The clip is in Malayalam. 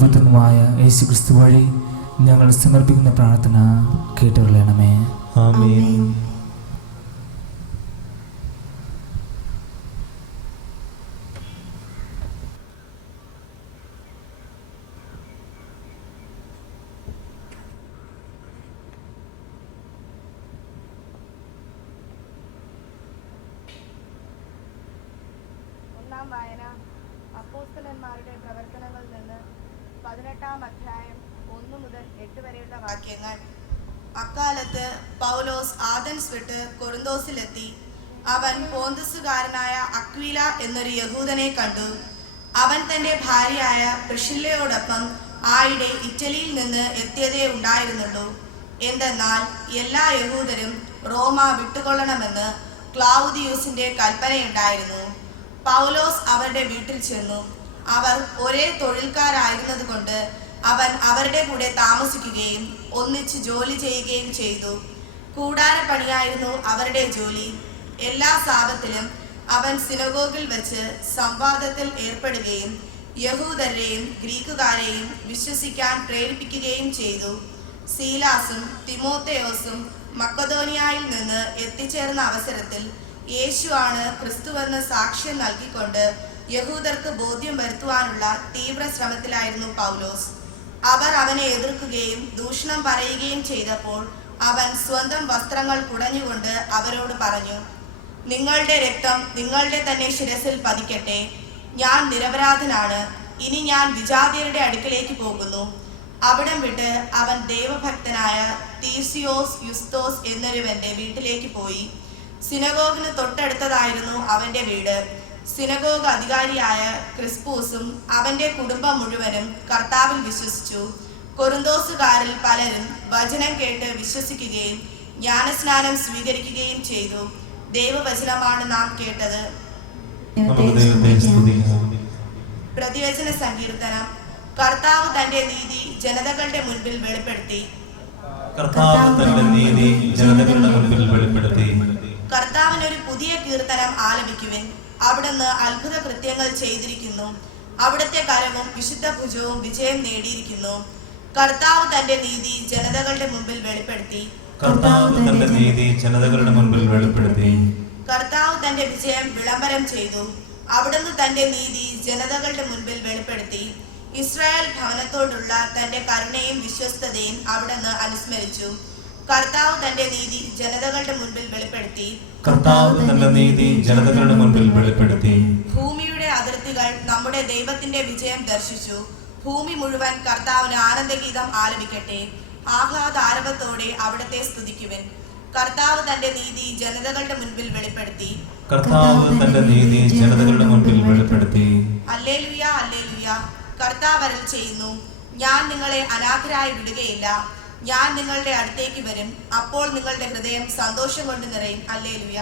പുത്രനുമായ യേശുക്രിസ്തു വഴി ഞങ്ങൾ സമർപ്പിക്കുന്ന പ്രാർത്ഥന കേട്ടുകൊള്ളണമേ. ആമേൻ. ഒന്നാം വായന അപ്പോസ്തലന്മാരുടെ പ്രവർത്തനങ്ങളിൽ നിന്ന് 18-ാം അധ്യായം 1 മുതൽ 8 വരെയുള്ള വാക്യങ്ങൾ. അക്കാലത്ത് പൗലോസ് ആഥൻസ് വിട്ട് കൊറിന്തോസിലെത്തി. അവൻ പോന്തസുകാരനായ അക്വീല എന്നൊരു യഹൂദനെ കണ്ടു. അവൻ തന്റെ ഭാര്യയായ പ്രിസ്കില്ലയോടൊപ്പം ആയിടെ ഇറ്റലിയിൽ നിന്ന് എത്തിയതേ ഉണ്ടായിരുന്നുള്ളൂ. എന്തെന്നാൽ എല്ലാ യഹൂദരും റോമ വിട്ടുകൊള്ളണമെന്ന് ക്ലൗദിയൂസിന്റെ കൽപ്പനയുണ്ടായിരുന്നു. പൗലോസ് അവരുടെ വീട്ടിൽ ചെന്നു. അവർ ഒരേ തൊഴിൽക്കാരായിരുന്നത് കൊണ്ട് അവൻ അവരുടെ കൂടെ താമസിക്കുകയും ഒന്നിച്ച് ജോലി ചെയ്യുകയും ചെയ്തു. കൂടാരപ്പണിയായിരുന്നു അവരുടെ ജോലി. എല്ലാ സാബത്തിലും അവൻ സിനഗോഗിൽ വെച്ച് സംവാദത്തിൽ ഏർപ്പെടുകയും യഹൂദരെയും ഗ്രീക്കുകാരെയും വിശ്വസിക്കാൻ പ്രേരിപ്പിക്കുകയും ചെയ്തു. സീലാസും തിമോത്തേയോസും മക്കദോനിയായിൽ നിന്ന് എത്തിച്ചേർന്ന അവസരത്തിൽ യേശുവാണ് ക്രിസ്തുവെന്ന് സാക്ഷ്യം നൽകിക്കൊണ്ട് യഹൂദർക്ക് ബോധ്യം വരുത്തുവാനുള്ള തീവ്ര ശ്രമത്തിലായിരുന്നു പൗലോസ്. അവർ അവനെ എതിർക്കുകയും ദൂഷണം പറയുകയും ചെയ്തപ്പോൾ അവൻ സ്വന്തം വസ്ത്രങ്ങൾ കുടഞ്ഞുകൊണ്ട് അവരോട് പറഞ്ഞു, നിങ്ങളുടെ രക്തം നിങ്ങളുടെ തന്നെ ശിരസിൽ പതിക്കട്ടെ. ഞാൻ നിരപരാധനാണ്. ഇനി ഞാൻ വിജാതിയരുടെ അടുക്കലേക്ക് പോകുന്നു. അവിടം വിട്ട് അവൻ ദൈവഭക്തനായ തീർസിയോസ് യുസ്തോസ് എന്നൊരുവന്റെ വീട്ടിലേക്ക് പോയി. സിനഗോഗിന് തൊട്ടടുത്തതായിരുന്നു അവന്റെ വീട്. സിനഗോഗ് അധികാരിയായ ക്രിസ്പൂസും അവന്റെ കുടുംബം മുഴുവനും കർത്താവിൽ വിശ്വസിച്ചു. കൊറിന്തോസുകാരിൽ പലരും വചനം കേട്ട് വിശ്വസിക്കുകയും ജ്ഞാനസ്നാനം സ്വീകരിക്കുകയും ചെയ്തു. ദൈവവചനമാണ് നാം കേട്ടത്. പ്രതിവചന സങ്കീർത്തനം. കർത്താവ് തന്റെ നീതി ജനതകളുടെ മുൻപിൽ വെളിപ്പെടുത്തി. കർത്താവിനൊരു പുതിയ കീർത്തനം ആലപിക്കുവിൻ. അവിടുന്ന് അത്ഭുത കൃത്യങ്ങൾ ചെയ്തിരിക്കുന്നു. അവിടുത്തെ കരവും വിശുദ്ധ ഭുജവും വിജയം നേടിയിരിക്കുന്നു. കർത്താവ് തന്റെ നീതി ജനതകളുടെ മുമ്പിൽ വെളിപ്പെടുത്തി. കർത്താവ് തന്റെ നീതി ജനതകളുടെ മുൻപിൽ വെളിപ്പെടുത്തി. കർത്താവ് തന്റെ വിജയം വിളംബരം ചെയ്തു. അവിടുന്ന് തന്റെ നീതി ജനതകളുടെ മുൻപിൽ വെളിപ്പെടുത്തി. ഇസ്രായേൽ ഭവനത്തോടുള്ള തന്റെ കരുണയും വിശ്വസ്തതയും അവിടുന്ന് അനുസ്മരിച്ചു. കർത്താവ് തന്റെ നീതി ജനതകളുടെ മുൻപിൽ വെളിപ്പെടുത്തി. കർത്താവ് തന്റെ നീതി ജനതകളുടെ മുൻപിൽ വെളിപ്പെടുത്തി. ഭൂമിയുടെ അതിർത്തികൾ നമ്മുടെ ദൈവത്തിന്റെ വിജയം ദർശിച്ചു. ഭൂമി മുഴുവൻ കർത്താവിന് ആനന്ദഗീതം ആലപിക്കട്ടെ. ആഹ്ലാദാരവത്തോടെ അവിടത്തെ സ്തുതിക്കുവിൻ. കർത്താവ് തന്റെ നീതി ജനതകളുടെ മുൻപിൽ വെളിപ്പെടുത്തി. കർത്താവ് തന്റെ നീതി ജനതകളുടെ മുൻപിൽ വെളിപ്പെടുത്തി. Hallelujah, hallelujah. കർത്താവ് അരുൾ ചെയ്യുന്നു, ഞാൻ നിങ്ങളെ അനാഥരായി വിടുകയില്ല. ഞാൻ നിങ്ങളുടെ അടുത്തേക്ക് വരും. അപ്പോൾ നിങ്ങളുടെ ഹൃദയം സന്തോഷം കൊണ്ട് നിറയും. ഹല്ലേലൂയ.